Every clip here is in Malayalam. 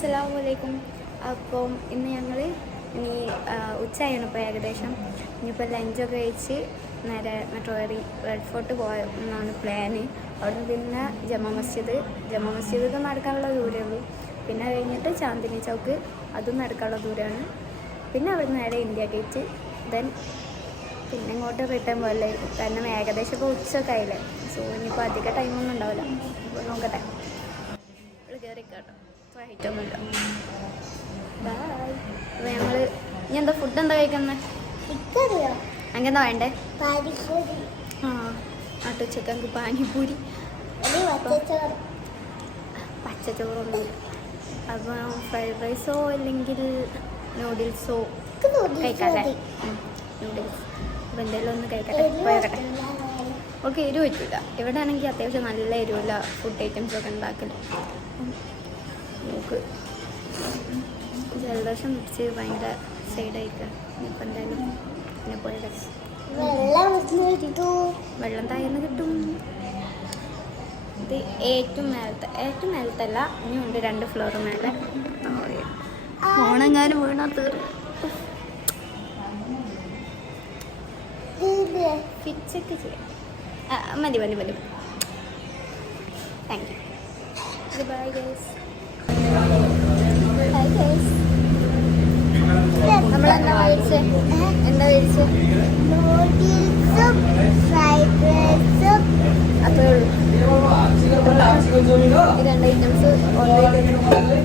അസ്സലാമലൈക്കും. അപ്പം ഇന്ന് ഞങ്ങൾ ഇനി ഉച്ചയാണ് ഇപ്പോൾ ഏകദേശം. ഇനിയിപ്പോൾ ലഞ്ചൊക്കെ കഴിച്ച് നേരെ മെട്രോ കയറി റെഡ് ഫോർട്ട് പോയെന്നാണ് പ്ലാന്. അവിടെ പിന്നെ ജമാ മസ്ജിദ് നടക്കാനുള്ള ദൂരമേ ഉള്ളൂ. പിന്നെ കഴിഞ്ഞിട്ട് ചാന്ദിനി ചൗക്ക്, അതും നടക്കാനുള്ള ദൂരമാണ്. പിന്നെ അവിടെ നിന്ന് നേരെ ഇന്ത്യ ഗേറ്റ്, ദെൻ പിന്നെ ഇങ്ങോട്ട് റിട്ടേൺ പോകലായിരിക്കും. കാരണം ഏകദേശം ഇപ്പോൾ ഉച്ചയൊക്കെ ആയില്ലേ. സോ ഇനിയിപ്പോൾ അധികം ടൈമൊന്നും ഉണ്ടാവില്ല. അപ്പോൾ നോക്കട്ടെ, ഇവിടെ കയറിക്കാട്ടോ. ഹൈറ്റൊന്നുമില്ല. ബായ്. അപ്പോൾ ഞങ്ങൾ ഇനി എന്താ ഫുഡ് എന്താ കഴിക്കുന്നത്? അങ്ങനെന്താ വേണ്ടേ? ഉച്ചക്ക് നമുക്ക് പാനിപ്പൂരി, പച്ചച്ചോറൊന്നും. അപ്പോൾ ഫ്രൈഡ് റൈസോ അല്ലെങ്കിൽ നൂഡിൽസോ കഴിക്കാല്ലേ? നൂഡിൽസ്. അപ്പോൾ എന്തെങ്കിലും ഒന്ന് കഴിക്കട്ടെ, പോയക്കട്ടെ. ഓക്കെ, എരിവ് പറ്റില്ല. ഇവിടെ ആണെങ്കിൽ അത്യാവശ്യം നല്ല എരിവുള്ള ഫുഡ് ഐറ്റംസൊക്കെ ഉണ്ടാക്കല്. നമുക്ക് ജലദോഷം പിടിച്ച് ഭയങ്കര സൈഡായിക്കുക. ഇപ്പം എന്തായാലും പിന്നെ പോയത് വെള്ളം താഴ്ന്ന് കിട്ടും. ഇത് ഏറ്റവും മേലത്തല്ല, ഇനിയുണ്ട് 2 ഫ്ലോർ മേലെ. ഓണെങ്ങാനും വീണാ തീർന്നു. പിച്ചൊക്കെ ചെയ്യാം. മതി. Thank you. Bye guys. നമ്മളെന്താ മേടിച്ചത്? നൂഡിൽസും ഫ്രൈഡ് റൈസും. അത്രേ ഉള്ളൂ. ഈ 2 ഐറ്റംസ് ഓർഡർ ചെയ്തിട്ടുണ്ട്.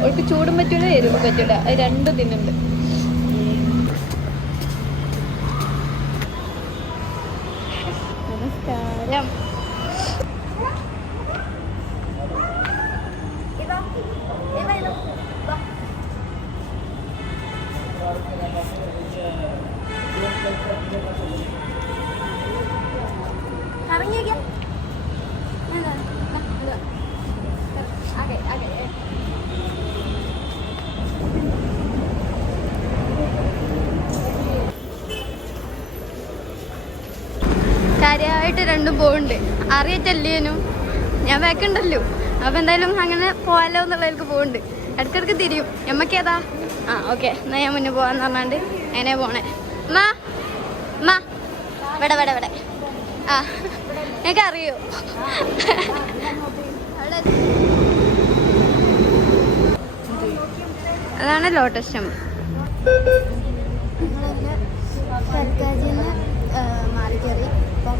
അവൾക്ക് ചൂടും പറ്റൂല, എരിവും പറ്റൂല. അത് 2 തിന്നുണ്ട്. നമസ്കാരം. കാര്യമായിട്ട് 2 പോകുന്നുണ്ട്. അറിയറ്റല്ലേനും ഞാൻ ബാക്കുണ്ടല്ലോ. അപ്പോൾ എന്തായാലും അങ്ങനെ പോകാമല്ലോ എന്നുള്ളവർക്ക് പോകുന്നുണ്ട്. ഇടയ്ക്കിടയ്ക്ക് തിരിയും. നമ്മക്കേതാ? ഓക്കെ, എന്നാൽ ഞാൻ മുന്നേ പോകാമെന്ന് പറഞ്ഞാണ്ട് അങ്ങനെ പോണേ. ഇവിടെ എനിക്ക് അറിയോ? അതാണ് ലോട്ടസ് ടെമ്പിൾ. സർക്കാരിന്ന് മാറി കയറി ഇപ്പം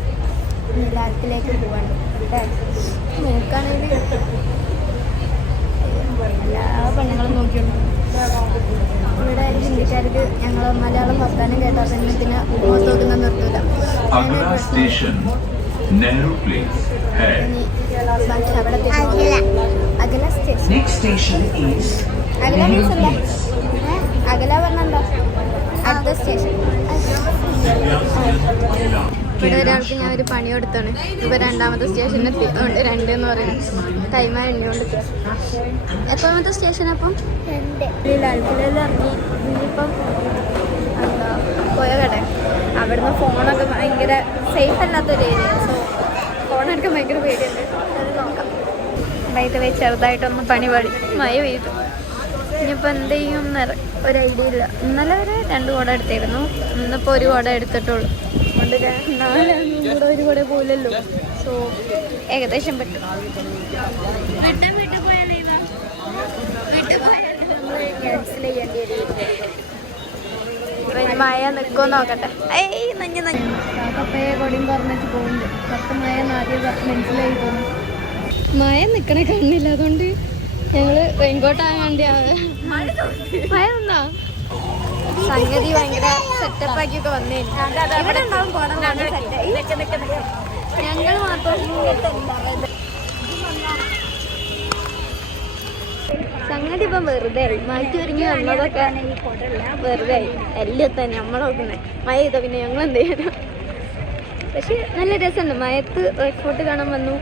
ലാക്കിലേക്ക് പോവാണ്. നോക്കുകയാണെങ്കിൽ എല്ലാ പെണ്ണുങ്ങളും നോക്കിയുണ്ട്. ഇവിടെ ഹിന്ദിക്കാർക്ക് ഞങ്ങൾ മലയാളം വർത്താനം കേട്ടാൽ തന്നെ പിന്നെ നോക്കുന്ന നിർത്തൂല. അകല സ്റ്റേഷൻ. അകല പറഞ്ഞെന്താ? അടുത്ത സ്റ്റേഷൻ. ഇവിടെ ഒരാൾക്ക് ഞാൻ ഒരു പണി കൊടുത്താണ്. ഇപ്പോൾ 2ാമത്തെ സ്റ്റേഷനിൽ എത്തിയതുകൊണ്ട് 2 എന്ന് പറയുന്നത് ടൈമായി എണ്ണിക്കൊണ്ട്. എത്രാമത്തെ സ്റ്റേഷൻ? അപ്പം 2. ലാൽക്കിലയിൽ ഇറങ്ങി. ഇനിയിപ്പം എന്താ പോയ കട. അവിടുന്ന് ഫോണൊക്കെ ഭയങ്കര സേഫ് അല്ലാത്തൊരു ഏരിയ. സോ ഫോൺ എടുക്കാൻ ഭയങ്കര പേടിയുണ്ട്. അത് നോക്കാം. വൈകിട്ട് ചെറുതായിട്ടൊന്ന് പണി പാടി മഴ പെയ്തു. ഇനിയിപ്പോൾ എന്ത് ചെയ്യും ഒരു ഐഡിയ ഇല്ല. ഇന്നലെ വരെ 2 കുട എടുത്തിരുന്നു. ഇന്നിപ്പോൾ 1 കുട എടുത്തിട്ടുള്ളൂ. അതുകൊണ്ട് 4 കൂടെ 1 കുട പോയില്ലല്ലോ. സോ ഏകദേശം പറ്റും. വീട്ടിൽ പോയാൽ നമ്മൾ ക്യാൻസൽ ചെയ്യേണ്ടി വരും. മഴ നിൽക്കുമോ നോക്കട്ടെ. കപ്പയെ കൊടിയും പറഞ്ഞിട്ട് പോകുന്നുണ്ട്. കുറച്ച് മഴ ആദ്യം മനസ്സിലായി പോകുന്നു. മഴ നിൽക്കണ കണ്ണില്ല. അതുകൊണ്ട് ഞങ്ങൾ റെയിൻകോട്ടാകാൻ വേണ്ടി മഴ നിന്നാ സംഗതി ഭയങ്കര സെറ്റപ്പ് ആക്കിയൊക്കെ വന്നേ. ഞങ്ങൾ മാത്രം സംഗതി ഇപ്പം വെറുതെ മാറ്റി ഒരുങ്ങി വന്നതൊക്കെ വെറുതെ എല്ലാം തന്നെ നമ്മൾ നോക്കുന്നത്. മഴ ചെയ്താൽ പിന്നെ ഞങ്ങൾ എന്ത് ചെയ്യാനും. പക്ഷെ നല്ല രസമുണ്ട്. മയത്ത് റെഡ് ഫോർട്ട് കാണാൻ വന്നു.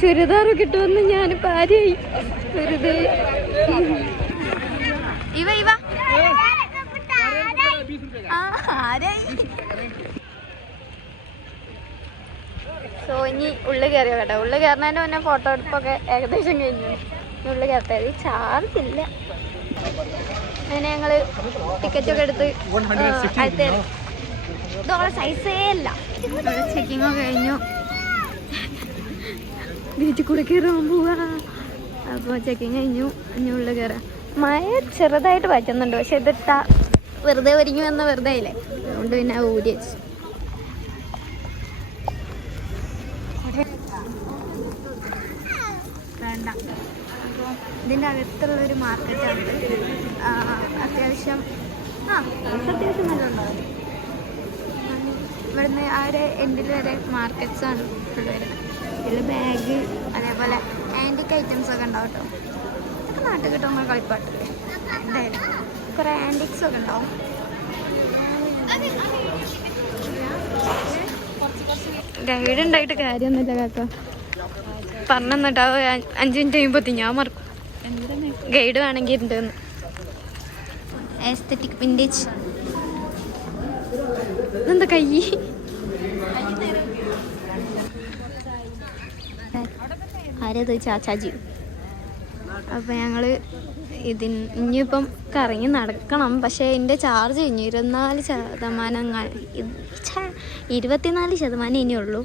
ചുരിദാറൊക്കെ ഇട്ട് വന്ന് ഞാനിപ്പോൾ ആരെയായി വെറുതെ. ഇവ സോ ഇനി ഉള്ളിൽ കയറിയോ കേട്ടോ. ഉള്ളിൽ കയറുന്നതിന് മുന്നേ ഫോട്ടോ എടുപ്പൊക്കെ ഏകദേശം കഴിഞ്ഞു. ഉള്ളിൽ കയറത്തത് ചാർജ് ഇല്ല. അങ്ങനെ ഞങ്ങള് ടിക്കറ്റൊക്കെ എടുത്ത് അടുത്ത ഇതോളെ സൈസേ ഇല്ല. ചെക്കിങ്ങോ കഴിഞ്ഞു. വീട്ടിൽ കൂടെ കയറാൻ പോവാ. അപ്പോൾ ചെക്കിങ് കഴിഞ്ഞു. ഇനി ഉള്ളിൽ കയറാം. മഴ ചെറുതായിട്ട് പറ്റുന്നുണ്ട്, പക്ഷെ ഇതിട്ടാ വെറുതെ ഒരുങ്ങി വന്ന വെറുതെ ആയില്ലേ, അതുകൊണ്ട് പിന്നെ ഊരി വെച്ചു. വേണ്ട. അപ്പോൾ ഇതിൻ്റെ അകത്തുള്ളൊരു മാർക്കറ്റാണ്. അത്യാവശ്യം അത്യാവശ്യം നല്ല ഉണ്ടാവും. ഇവിടുന്ന് ആ ഒരു എൻഡിൽ വരെ മാർക്കറ്റ്സാണ് ഫുൾ വരുന്നത്. ഇതിൽ ബാഗ്, അതേപോലെ ആൻറ്റിക് ഐറ്റംസ് ഒക്കെ ഉണ്ടാവും കേട്ടോ. ഇതൊക്കെ നാട്ടിൽ കിട്ടുമ്പോൾ കളിപ്പാട്ടില്ലേ, എന്തായാലും കുറേ ആൻറ്റിക്സ് ഒക്കെ ഉണ്ടാവും. ഗൈഡ് ഉണ്ടായിട്ട് കാര്യമൊന്നുമില്ല കാക്ക. പറഞ്ഞിട്ടാവും 5 മിനിറ്റ് കഴിയുമ്പോൾ ഞാൻ മറക്കും. ഗൈഡ് വേണമെങ്കിൽ ഉണ്ടെന്ന്. Aesthetic vintage. ഇതെന്താ കൈ? ആരത്? ചാച്ചാജി. അപ്പം ഞങ്ങൾ ഇനിയിപ്പം കറങ്ങി നടക്കണം. പക്ഷേ എൻ്റെ ചാർജ് കഴിഞ്ഞു. 24% ഇനിയുള്ളൂ.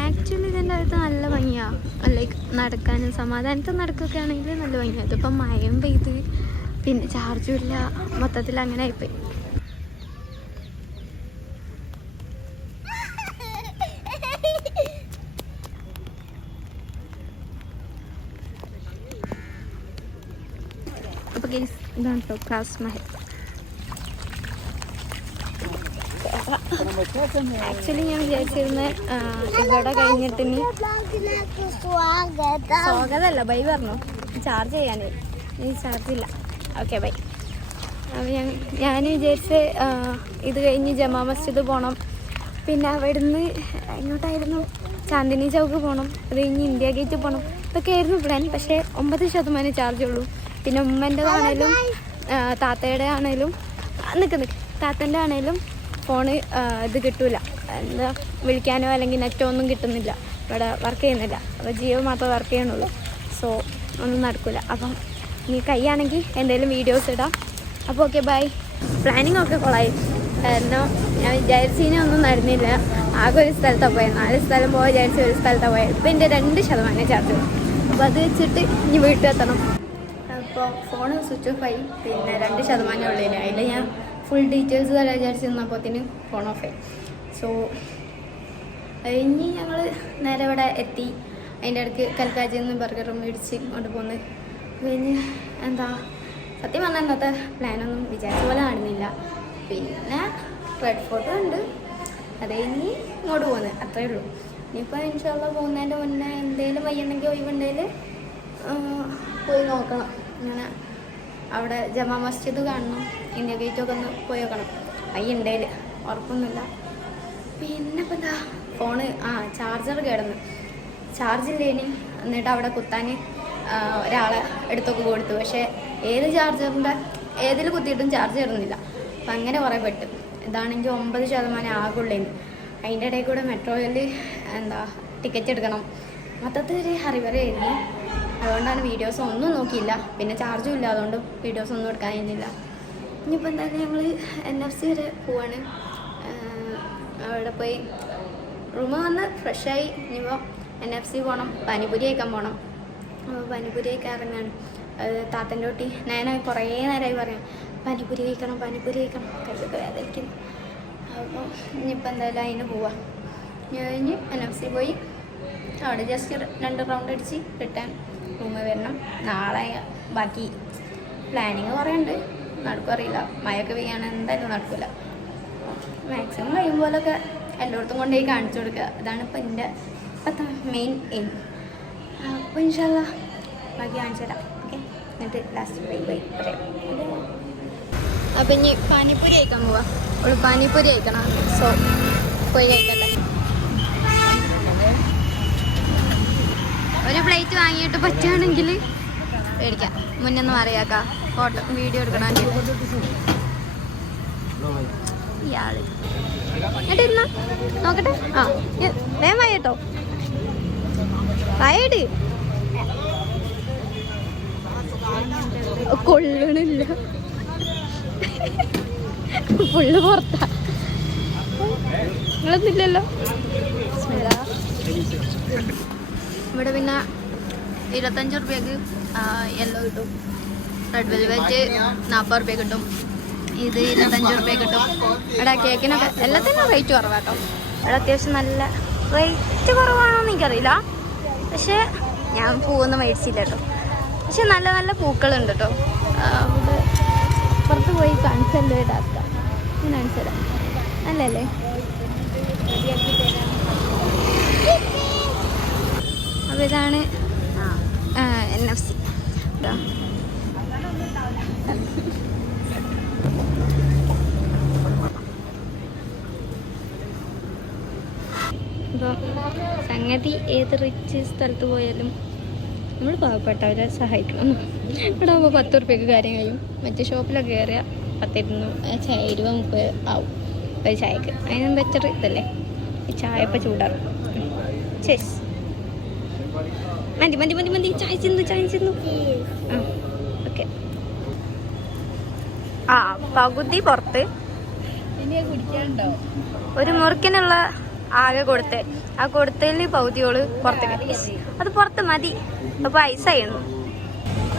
ആക്ച്വലി ഇതിൻ്റെ അടുത്ത് നല്ല ഭംഗിയാണ്. ലൈക്ക് നടക്കാനും സമാധാനത്തിൽ നടക്കുകയൊക്കെ ആണെങ്കിൽ നല്ല ഭംഗിയാണ്. ഇതിപ്പം മയം പെയ്ത് പിന്നെ ചാർജും ഇല്ല, മൊത്തത്തിൽ അങ്ങനെ ആയിപ്പോയി. അപ്പോൾ ഇതാണ് കേട്ടോ താജ്മഹൽ. ആക്ച്വലി ഞാൻ വിചാരിച്ചിരുന്ന ഇവിടെ കഴിഞ്ഞിട്ട് സ്വാഗതമല്ല, ബൈ പറഞ്ഞു. ചാർജ് ചെയ്യാനേ ഈ ചാർജില്ല. Okay bye. അപ്പോൾ ഞാൻ വിചാരിച്ച് ഇത് കഴിഞ്ഞ് ജമാ മസ്ജിദ് പോകണം. പിന്നെ അവിടുന്ന് എങ്ങോട്ടായിരുന്നു, ചാന്ദിനി ചൗക്ക് പോകണം. അത് കഴിഞ്ഞ് ഇന്ത്യ ഗേറ്റ് പോകണം. ഇതൊക്കെ ആയിരുന്നു പ്ലാൻ. പക്ഷേ 9% ചാർജ് ഉള്ളൂ. പിന്നെ ഉമ്മൻ്റെതാണേലും താത്തയുടെ ആണേലും താത്തൻ്റെ ആണേലും ഫോണ് ഇത് കിട്ടില്ല. എന്താ വിളിക്കാനോ അല്ലെങ്കിൽ നെറ്റോ ഒന്നും കിട്ടുന്നില്ല. ഇവിടെ വർക്ക് ചെയ്യുന്നില്ല. അപ്പോൾ ജിയോ മാത്രമേ വർക്ക് ചെയ്യണുള്ളൂ. സോ ഒന്നും നടക്കില്ല. അപ്പം ഇനി കൈയാണെങ്കിൽ എന്തെങ്കിലും വീഡിയോസ് ഇടാം. അപ്പോൾ ഓക്കെ ബൈ. പ്ലാനിങ് ഒക്കെ കൊള്ളായി. കാരണം ഞാൻ വിചാരിച്ചതിനൊന്നും നടന്നില്ല. ആകെ ഒരു സ്ഥലത്താണ് പോയത്. 4 സ്ഥലം പോകാൻ വിചാരിച്ച ഒരു സ്ഥലത്താണ് പോയത്. ഇപ്പം എൻ്റെ 2% ചാർജ്. അപ്പോൾ അത് വെച്ചിട്ട് ഇനി വീട്ടിലെത്തണം. അപ്പോൾ ഫോണ് സ്വിച്ച് ഓഫ് ആയി. പിന്നെ 2% ഉള്ളതിന് അതിൽ ഞാൻ ഫുൾ ഡീറ്റെയിൽസ് തരാൻ വിചാരിച്ച് നിന്നപ്പോഴത്തേന് ഫോൺ ഓഫ് ആയി. സോ ഇനി ഞങ്ങൾ നേരെ ഇവിടെ എത്തി. അതിൻ്റെ ഇടയ്ക്ക് കൽക്കാജിയിൽ നിന്ന് ബർഗറും മേടിച്ച് കൊണ്ട് പോന്ന് കഴിഞ്ഞ് എന്താ സത്യം പറഞ്ഞാൽ ഇന്നത്തെ പ്ലാനൊന്നും വിചാരിച്ച പോലെ കാണുന്നില്ല. പിന്നെ റെഡ് ഫോർട്ട് ഉണ്ട്, അത് കഴിഞ്ഞ് ഇങ്ങോട്ട് പോകുന്നത്, അത്രയേ ഉള്ളൂ. ഇനിയിപ്പോൾ ഇൻഷാല്ലാ പോകുന്നതിൻ്റെ മുന്നേ എന്തെങ്കിലും വയ്യുണ്ടെങ്കിൽ ഒഴിവുണ്ടെങ്കിൽ പോയി നോക്കണം. ഇങ്ങനെ അവിടെ ജമാ മസ്ജിദ് കാണണം, ഇന്ത്യ ഗേറ്റൊക്കെ ഒന്ന് പോയി നോക്കണം. വയ്യുണ്ടേൽ ഉറപ്പൊന്നുമില്ല. പിന്നെ ഇപ്പം എന്താ ഫോണ് ചാർജർ കിടന്ന് ചാർജില്ലേനി. എന്നിട്ട് അവിടെ കുത്താൻ ഒരാളെ എടുത്തൊക്കെ കൊടുത്തു. പക്ഷേ ഏതിൽ കുത്തിയിട്ടും ചാർജ് കയറുന്നില്ല. അപ്പം അങ്ങനെ കുറേ പെട്ട്. ഇതാണെങ്കിൽ 9% ആകുള്ളേന്. അതിൻ്റെ ഇടയിൽ കൂടെ മെട്രോയിൽ ടിക്കറ്റ് എടുക്കണം. മൊത്തത്തിൽ ഒരു ഹറിവറായിരുന്നു. അതുകൊണ്ടാണ് വീഡിയോസ് ഒന്നും നോക്കിയില്ല. പിന്നെ ചാർജും ഇല്ല, അതുകൊണ്ട് വീഡിയോസ് ഒന്നും എടുക്കാൻ കഴിഞ്ഞില്ല. ഇനിയിപ്പോൾ എന്തായാലും ഞങ്ങൾ NFC വരെ പോവാണ്. അവിടെ പോയി റൂമ് വന്ന് ഫ്രഷായി. ഇനിയിപ്പോൾ NFC പോകണം, പാനിപൂരി കഴിക്കാൻ പോകണം. അപ്പോൾ പാനിപൂരി കഴിക്കാൻ ഇറങ്ങാണ്. താത്തൻ്റെ കുട്ടി ഞാൻ കുറേ നേരമായി പറയാം പാനിപൂരി കഴിക്കണം കഴിച്ചൊക്കെ വേദനിക്കുന്നു. അപ്പോൾ ഇനിയിപ്പോൾ എന്തായാലും അതിന് പോവാം. കഴിഞ്ഞ് NFC പോയി അവിടെ ജസ്റ്റ് 2 റൗണ്ട് അടിച്ച് റിട്ടേൺ റൂമിൽ വരണം. നാളെ ബാക്കി പ്ലാനിങ് കുറേ ഉണ്ട്. നടക്കും അറിയില്ല. മഴയൊക്കെ പെയ്യാണ്, എന്തായാലും നടക്കില്ല. മാക്സിമം കഴിയുമ്പോഴൊക്കെ എല്ലായിടത്തും കൊണ്ടുപോയി കാണിച്ചു കൊടുക്കുക. അതാണ് ഇപ്പോൾ എൻ്റെ ഇപ്പോഴത്തെ മെയിൻ എയിം. അപ്പോൾ ഇൻഷാല്ലാ ബാക്കി കാണിച്ചു തരാം. ഓക്കെ, എന്നിട്ട് ലാസ്റ്റ് ബൈ പറയാം. അപ്പം ഇനി പാനിപ്പൂരി കഴിക്കാൻ പോവാം. അവൾ പാനിപ്പൂരി കഴിക്കണം. സോ പോയി കഴിക്കട്ടെ. ഒരു പ്ലേറ്റ് വാങ്ങിയിട്ട് പറ്റുകയാണെങ്കിൽ മേടിക്കാം. മുന്നൊന്നും അറിയാക്കാം. ഫോട്ടോ വീഡിയോ എടുക്കണം ഇയാള് എന്നിട്ട് ഇരുന്ന നോക്കട്ടെ. ആ വേഗം വായിട്ടോ, വായട്. കൊള്ളണില്ല, ഫുള്ള് പുറത്താ. നിങ്ങളൊന്നില്ലല്ലോ. ഇവിടെ പിന്നെ 25 റുപ്യക്ക് യെല്ലോ കിട്ടും, റെഡ് വെൽവെറ്റ് 40 റുപ്യ കിട്ടും, ഇത് 25 റുപ്യ കിട്ടും. ഇവിടെ കേക്കിനൊക്കെ എല്ലാത്തിനും റേറ്റ് കുറവാട്ടോ. ഇവിടെ അത്യാവശ്യം നല്ല റേറ്റ് കുറവാണോന്ന് എനിക്കറിയില്ല, പക്ഷെ ഞാൻ പൂവൊന്നും മേടിച്ചില്ല കേട്ടോ. പക്ഷെ നല്ല നല്ല പൂക്കളുണ്ട് കേട്ടോ. ഇവിടെ പുറത്ത് പോയി കാണിച്ചല്ലോ ഇടാക്കാം, ഞാൻ കാണിച്ചു തരാം. നല്ലല്ലേ? അപ്പോൾ ഇതാണ് NFC. അപ്പോൾ സംഗതി ഏത് റിച്ച് സ്ഥലത്ത് പോയാലും നമ്മൾ പാവപ്പെട്ടവരെ സഹായിക്കണം. ഇവിടെ ആകുമ്പോൾ 10 റുപ്യക്ക് കാര്യം കഴിയും. മറ്റേ ഷോപ്പിലൊക്കെ കയറിയാൽ 10, 20, 30 ആവും ഒരു ചായക്ക്. അതിനും ബെറ്റർ ഇതല്ലേ, ഈ ചായ ഇപ്പം ചൂടാറും. ചേസ് മതി മതി മതി മതി, ചായ ചെന്നു. ആ ഓക്കെ. ആ പകുതി പുറത്ത്, ഒരു മുറുക്കിനുള്ള ആകെ കൊടുത്ത്, ആ കൊടുത്തതിൽ പകുതിയോള് പുറത്തേക്ക്. അത് പുറത്ത് മതി, അപ്പോൾ ഐസായിരുന്നു.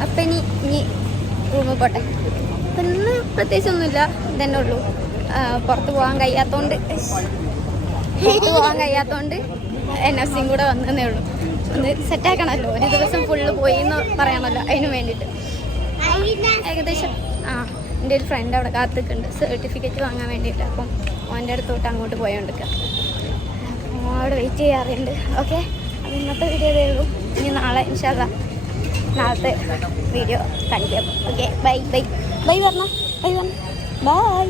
അപ്പം ഇനി റൂമിൽ പോട്ടെ. അപ്പം ഇന്ന് പ്രത്യേകിച്ചൊന്നുമില്ല, ഇതന്നെ ഉള്ളൂ. പുറത്ത് പോകാൻ കഴിയാത്തോണ്ട് NFC കൂടെ വന്നതേ ഉള്ളൂ. ഒന്ന് സെറ്റാക്കണമല്ലോ, ഒരു ദിവസം ഫുള്ള് പോയി എന്ന് പറയണമല്ലോ, അതിന് വേണ്ടിയിട്ട്. ഏകദേശം എൻ്റെ ഒരു ഫ്രണ്ട് അവിടെ കാത്തിക്കുന്നുണ്ട് സർട്ടിഫിക്കറ്റ് വാങ്ങാൻ വേണ്ടിയിട്ട്. അപ്പം അവൻ്റെ അടുത്തോട്ട് അങ്ങോട്ട് പോയോണ്ടിരിക്കുക, അപ്പോൾ അവിടെ വെയിറ്റ് ചെയ്യാറുണ്ട്. ഓക്കെ, അപ്പം ഇന്നത്തെ വീഡിയോ ഇതേ ഉള്ളൂ. ഇനി നാളെ ഇൻഷാ അല്ലാ നാളത്തെ വീഡിയോ കാണിക്കാം. ഓക്കെ, ബൈ ബൈ ബൈ പറഞ്ഞോ, ബൈ.